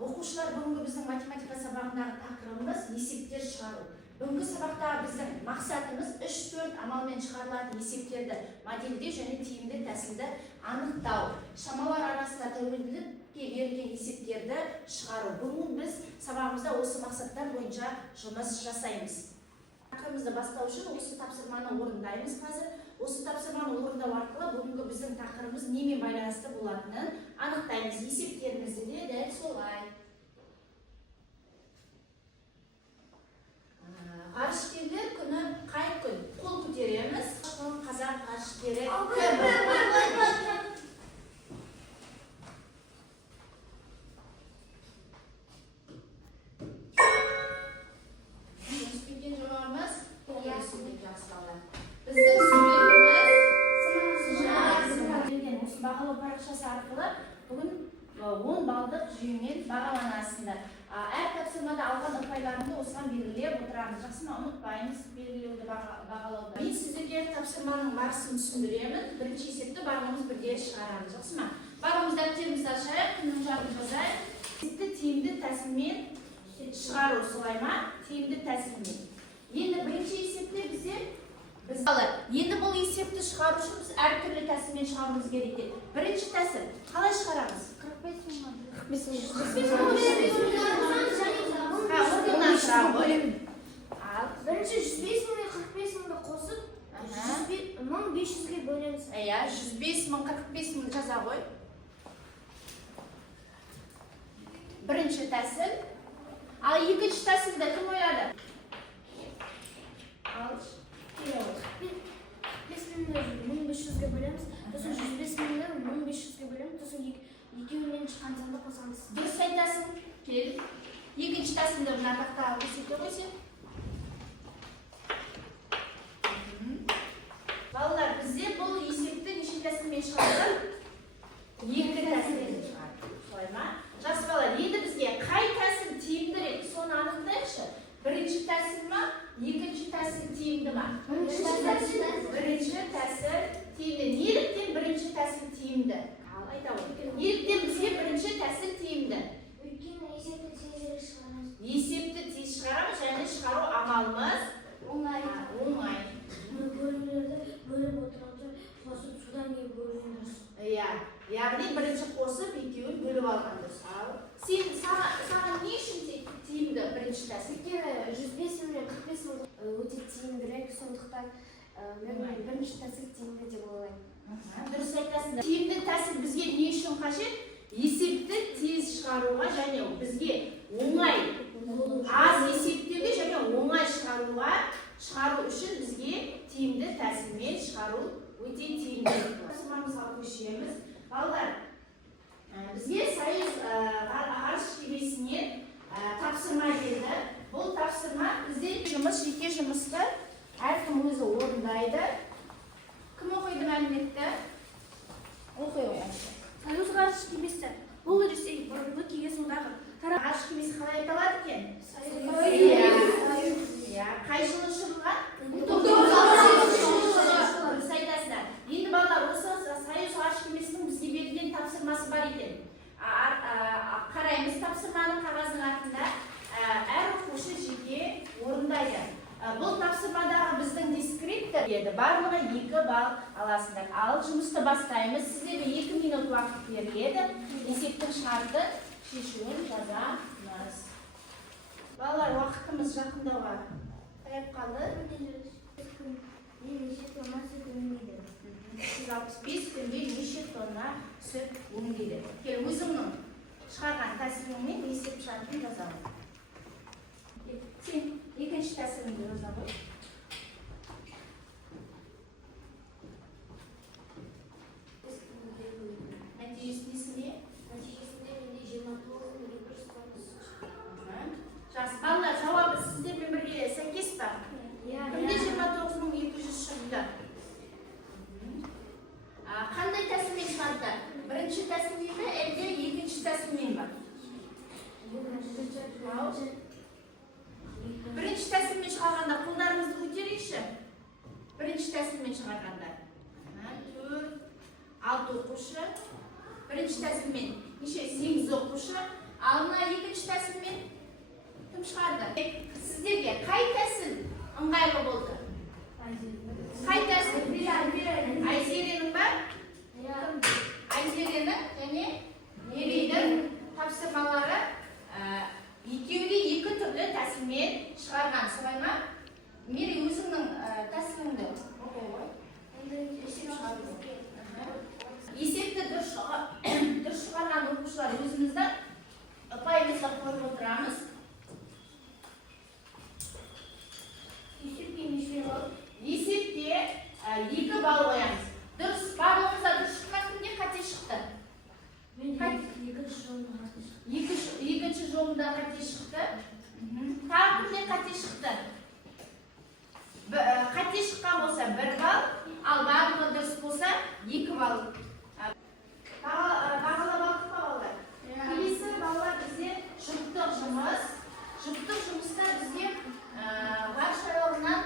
Оқушылар, бүгінгі біздің математика сабағындағы тақырыбымыз есептер шығару. Бүгінгі сабақта біздің мақсатымыз 3-4 амалмен шығарылатын есептерді модельдеу және тиімді тәсілді анықтау. Шамалар арасында тәуелділікке берілген есептерді шығару. Бүгін біз сабағымызда осы мақсаттар бойынша жұмыс жасаймыз. Тақырыбымызды бастау үшін осы тапсырманы орындаймыз қазір. Осы тапсырманы орындау арқылы бүгінгі біздің тақырыбымыз немен байланысты болатынын анықтаймыз. Есептерімізді де дәл солай. Ғарышкерлер күні қай күн? Қол көтереміз. Қазақ ғарышкері кім? Біздің сөйлеміміз бағалау парақшасы арқылы бүгін 10 балдық жүйемен бағаланасыңдар. Әр тапсырмада алған ұпайларымды осыған белгілеп отырамыз. Жақсы ма? Ұмытпаймыз белгілеуді, бағалауды. Мен сіздерге тапсырманың барысын түсіндіремін. Бірінші есепті барлығымыз бірге шығарамыз. Жақсы ма? Барлығымыз дәптерімізді ашайық, күннің жабын жазайық. Есепті тиімді тәсілмен шығару, солай ма? Тиімді тәсілмен. Енді бірінші есепте бізде енді бұл есепті шығару үшін біз әртүрлі тәсілмен шығаруымыз керек еді. Бірінші тәсіл қалай шығарамыз? 45 Бірінші 105 мың 45 мыңды қосып 1500-ге бөлеміз. 105 мың 45 мың жаза ғой. Бірінші тәсіл. Ал екінші тәсілді кім ойлады? Мың 500-ге бөлеміз, сосын 105 мыңды 1500-ге бөлеміз, сосын екеуінен шыққан санды қосамыз. Дұрыс айтасың. Кел. Екінші тәсілді мына тақтаға көрсете қойсен. Балалар, бізде бұл есепті неше тәсілмен шығарды? Екі тәсілмен шығарды. Солай ма? Жақсы балалар, енді бізге қай тәсіл тиімдірек? Соны анықтайықшы. Бірінші тәсіл ма? Екінші тәсіл тиімді ма? Бірінші тәсіл тиімді. Неліктен бірінші тәсіл тиімді? Айта ғой. Неліктен бізге бірінші тәсіл тиімді? Өйткені есепті тезірек шығарамыз. Есепті тез шығарамыз және шығару амалымыз оңай. Бөлімдерді бөліп отырғанша қосып судан кейін бөлімдерді. Яғни бірінші қосып екеуін бөліп алған дұрыс. Саған не үшін тиімді бірінші тәсіл? 105 мың 45 мың өте тиімдірек, сондықтан бірінші тәсіл тиімді деп ойлаймын. Дұрыс айтасыңдар. Тиімді тәсіл бізге не үшін қажет? Есепті тез шығаруға және бізге оңай, аз есептерге және оңай шығару үшін бізге тиімді тәсілмен шығару өте тиімді. Тапсырмамызға көшеміз. Балалар, бізге Союз ғарыш кемесінен тапсырма келді. Бұл тапсырма бізде жеке жұмысты әркім өзі орындайды. Кім оқиды мәліметті? Оқи ойыншы. Союз ғарыш кемесі. Бұл Ресей бұрынғы кеңес одағы. Ғарыш кемесі қалай аталады екен? Қай жылы ұшырылған? 1960 айтасыздар. Енді балалар, осы Союз ғарыш кемесінің бізге берілген тапсырмасы бар екен. Қараймыз тапсырманың қағаздың артында әр оқушы жеке орындайды. Бұл тапсырмадағы біздің дескриптор еді. Барлығы 2 балл аласыңдар. Ал жұмысты бастаймыз. Сіздерге 2 минут уақыт беріледі. Есептің шарты шешуін жазамыз. Балалар, уақытымыз жақындауға таяп қалды. Неше тонна сүт өңдейді? 365 күнде неше тонна сүт өңдейді? Кел, өзіңнің шығарған тәсіліңмен есеп шартын жазамын. Сен екінші тәсіліңді жаза ғой. Нәтижесінде? Нәтижесінде менде 29 тонна сүт. Жақсы, балалар, жауабы сіздермен бірге сәйкес па? Кімде 29.200 шықты? Қандай тәсілмен шығарды? Бірінші тәсілмен бе, әлде екінші тәсілмен ба? Бірінші тәсілмен шығарғанда қолдарыңызды көтерейікші. Бірінші тәсілмен шығарғанда 4, 6 оқушы. Бірінші тәсілмен неше? 8 оқушы. Ал мына tәсілмен кім шығарды? Сіздерге қай тәсіл ыңғайлы болды? Қай тәсіл? Айзеренің ба? Айзеренің және Мерейдің тапсырмалары екеуі де екі түрлі тәсілмен шығарған, солай ма? Мерей өзіңнің тәсіліңді оқу ғой. Есепті дұрыс шығарған оқушылар өзіміздің ұпайымызды қойып отырамыз. Есепте 2 балл қоямыз. Дұрыс, барлығымызда дұрыс шыққан кімде қате шықты? Екінші жолында қате шықты. Тағы кімде қате шықты? Қате шыққан болса 1 балл, ал барлығы дұрыс болса 2 балл. Бағалап алдық па балалар? Келесі балалар бізде жұптық жұмыс. Жұптық жұмыста бізде ғарыш айлағынан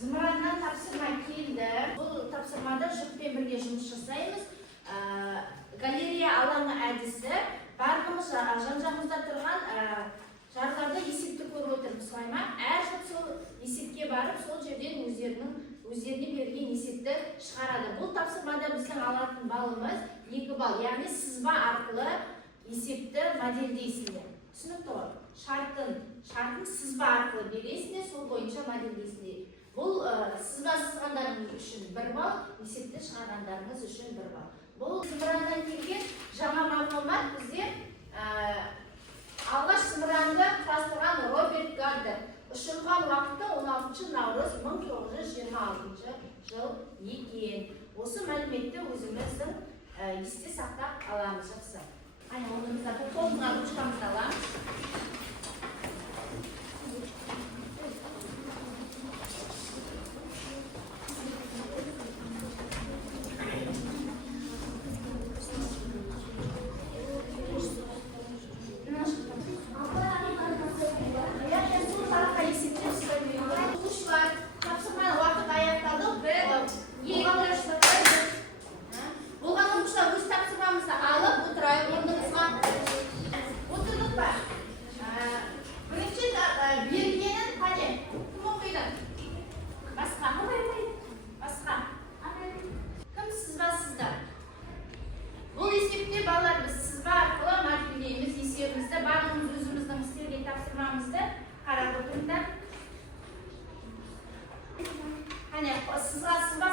зымыраннан тапсырма келді. Бұл тапсырмада жұппен бірге жұмыс жасаймыз. Галерея алаңы әдісі. Барлығымыз жан-жағымызда тұрған жарларды есепті көріп отырмыз, солай ма? Әр жұп сол есепке барып, сол жерден өздеріне берген есепті шығарады. Бұл тапсырмада біздің алатын балымыз 2 балл, яғни сызба арқылы есепті модельдейсіңдер. Түсінікті ғой? Шартын сызба арқылы бересіңдер, сол бойынша модельдейсіңдер. Бұл сызба сызғандарыңыз үшін 1 балл, есепті шығарғандарыңыз үшін 1 балл. Бұл зымыраннан келген жаңа мағлұмат бізде алғаш зымыранды құрастырған Роберт Гардер. Ұшырылған уақыты 16 наурыз 1926 жыл екен. Осы мәліметті өзіміздің есте сақтап аламыз. Жақсы. Онымызда қолыңызға ручкамызды аламыз.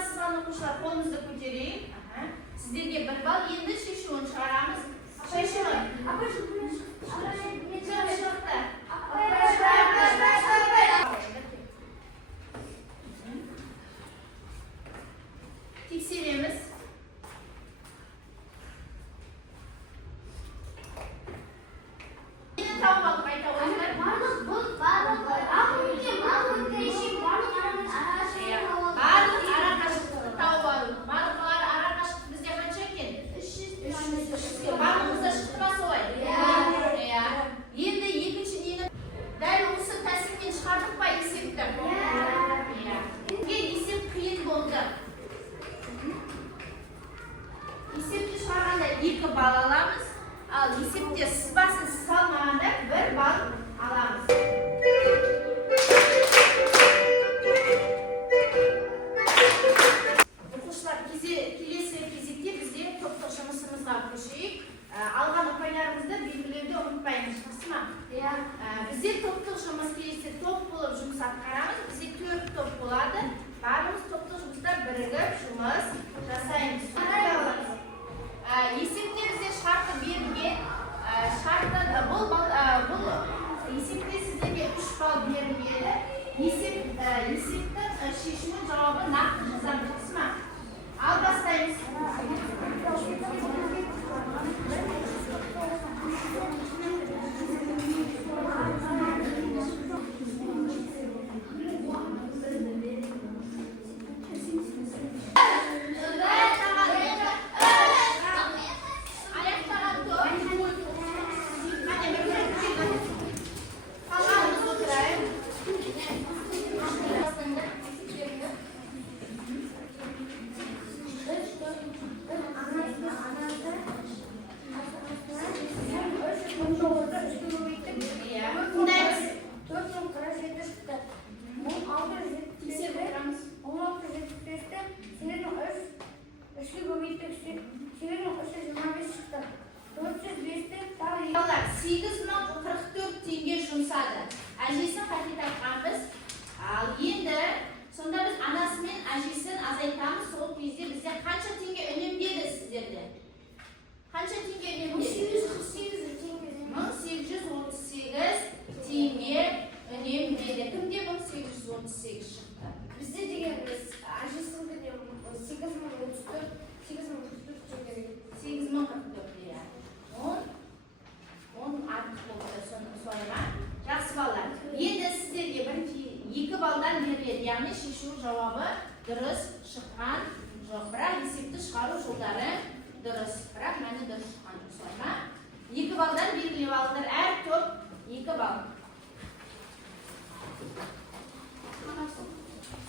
Сызған оқушылар қолымызды көтерейік. Сіздерге 1 балл, енді шешуін шығарамыз. Шешуін. Тексереміз. Енді тауып алдық, айта ойындар. Барлық ара қашықтықты тауып алдық. Барлық ара қашықтық бізде қанша екен? 300. Барлығымызда шықты ма солай? Енді екінші нені дәл осы тәсілмен шығардық па есепті? Есеп қиын болды. Есепті шығарғанда 2 балл аламыз, ал есепте сызбасын салмағанда 1 балл аламыз. Оқушылар, келесі кезекте бізде топтық жұмысымызға көшейік. Алған ұпайларымызды белгілеуді ұмытпаймыз, жақсы ма? Бізде топтық жұмыс келесі топ болып жұмыс атқарамыз. Бізде 4 топ болады. Бәріміз топтық жұмыста бірігіп жұмыс жасаймыз. Есепте бізде шарты берілген. Бұл есепте сіздерге 3 балл беріледі. Есептің шешімін жауабы нақты жазамыз, жақсы ма? Ал бастаймыз. 3'ге көбейттік. Иә. Тыңдаймыз. 447 шықты. 1675 Тексеріп отырамыз. 1675-ті 8-3 көбейттік. 8-325 шықты. 405-ті тағы Балалар 8044 теңге жұмсады. Әжесін қайтып айтқанбыз. Ал енді сонда біз анасы мен әжесін азайтамыз. Сол кезде бізде қанша теңге үнемдеді сіздерде? Қанша теңге үнемдеді? 1838 теңге үнемдеді. Кімде бұл 838 шықты? бізде дегеніміз әжесінде 8034 теңге. 8044 иә. 10 артық болды солай ма? Жақсы балалар. Енді сіздерге бірінші 2 балдан беріледі. Яғни шешу жауабы дұрыс шыққан жоқ. Бірақ есепті шығару жолдары дұрыс. Бірақ мәні дұрыс шыққан жоқ. Солай ма? 2 балдан белгілеп алыңдар. Әр топ 2 балл.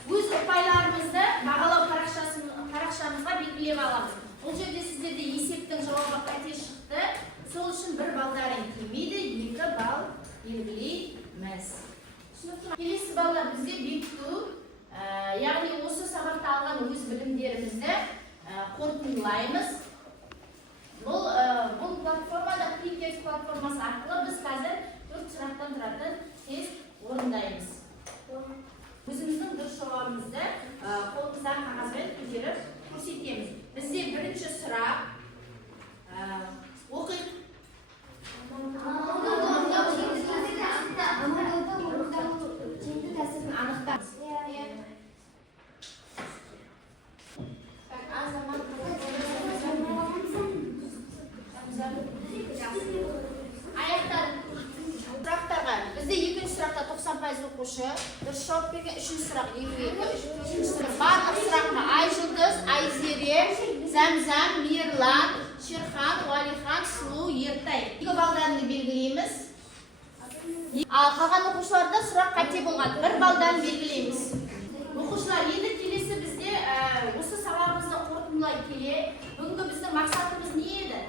Өз ұпайларымызды бағалау парақшамызға белгілеп аламыз. Бұл жерде сіздерде есептің жауабы қате шықты. Сол үшін 1 балдарың келмейді, 2 балл белгілейміз. Келесі балдар бізде бекіту, яғни осы сабақта алған өз білімдерімізді қорытындылаймыз. Бұл платформада Printers платформасы арқылы біз қазір 4 сұрақтан тұратын тест орындаймыз. Өзіміздің дұрыс жауабымызды қолымыздан қағазбен көтеріп көрсетеміз. Бізде бірінші сұрақ оқиық. Анықтаңыз. Аяқтар. Сұрақтарға. Бізде екінші сұрақта 90% оқушы дұрыс жауап берген. Үшінші сұрақ 52. Барлық сұраққа Айжұлдыз, Айзере, Зәмзәм, Мерлан, Шерхан, Уалихан, Сұлу, Ертай. 2 балдарны белгілейміз. Ал қалған оқушыларда сұрақ қате болған. 1 балдан белгілейміз. Оқушылар, енді келесі бізде осы сабағымызды қорытындылай келе, бүгінгі біздің мақсатымыз не еді?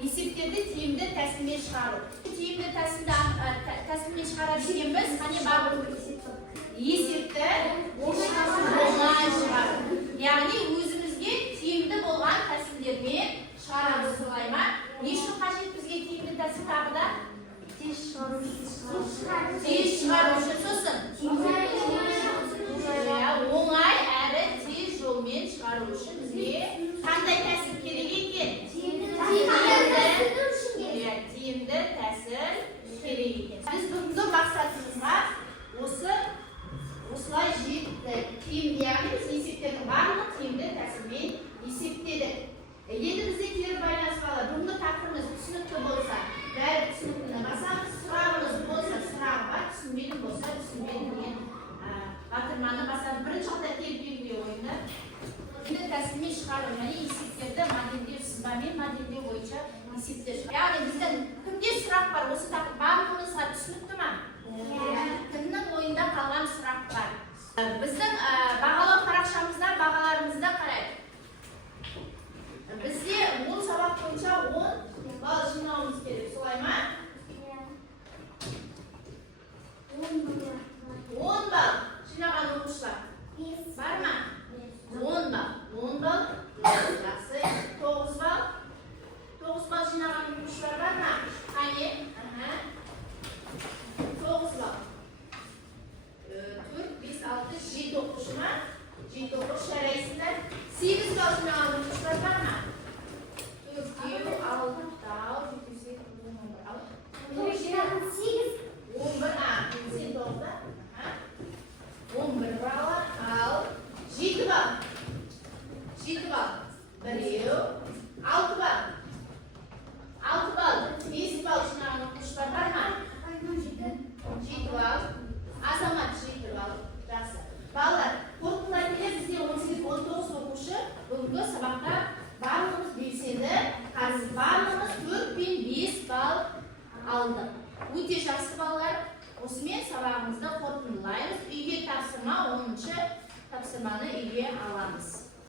Есептерді тиімді тәсілмен шығару. Тиімді тәсілмен шығара дегенбіз, қане бар есепті оңай шығару. Яғни өзімізге тиімді болған тәсілдермен шығарамыз, солай ма? Не үшін қажет бізге тиімді тәсіл тағы да? Тез шығару үшін сосын. Оңай әрі тез жолмен шығару үшін бізге қандай тәсіл керек екен? Тиімді тәсіл керек екен. Біз бүгінгі мақсатымызға осылай жеттік. Яғни біз есептердің барлық тиімді тәсілмен есептедік. Енді бізде кері байланыс бала. Бүгінгі тақырыбымыз түсінікті болса, бәрі түсініктіні басамыз. Сұрағымыз болса, сұрағы бар, түсінбеді болса, түсінбеді деген батырманы басамыз. Бірінші жағдай келіп белгілеу ойында. Тиімді тәсілмен шығару, яғни есептерді модельдеу, сызбамен модельдеу бойынша есептер шығару. Яғни біздің кімде сұрақ бар? Осы тақырып барлығымызға түсінікті ма? Кімнің ойында қалған сұрақ бар? Біздің бағалау парақшамызда бағаларымызды қарайық. Бізде 10 сабақ бойынша 10 балл жинауымыз керек, солай ма? 10 балл жинаған оқушылар бар ма? 10 балл. 10 балл. Жақсы. 9 балл. 9 балл жинаған оқушылар бар ма? Қане? 9 балл. 4, 5, 6, 7 оқушы ма? 7 оқушы жарайсыңдар. 8 балл жинаған оқушылар бар ма? 4, 6, 11 балл, ал 7 балл. 7 балл. Біреу. 6 балл. 6 балл. 5 балл жинаған оқушылар бар ма? 7 балл. Азамат 7 балл. Жақсы. Балалар, қорытындылай келе бізде 18-19 оқушы бүгінгі сабақ тапсырманы үйге аламыз.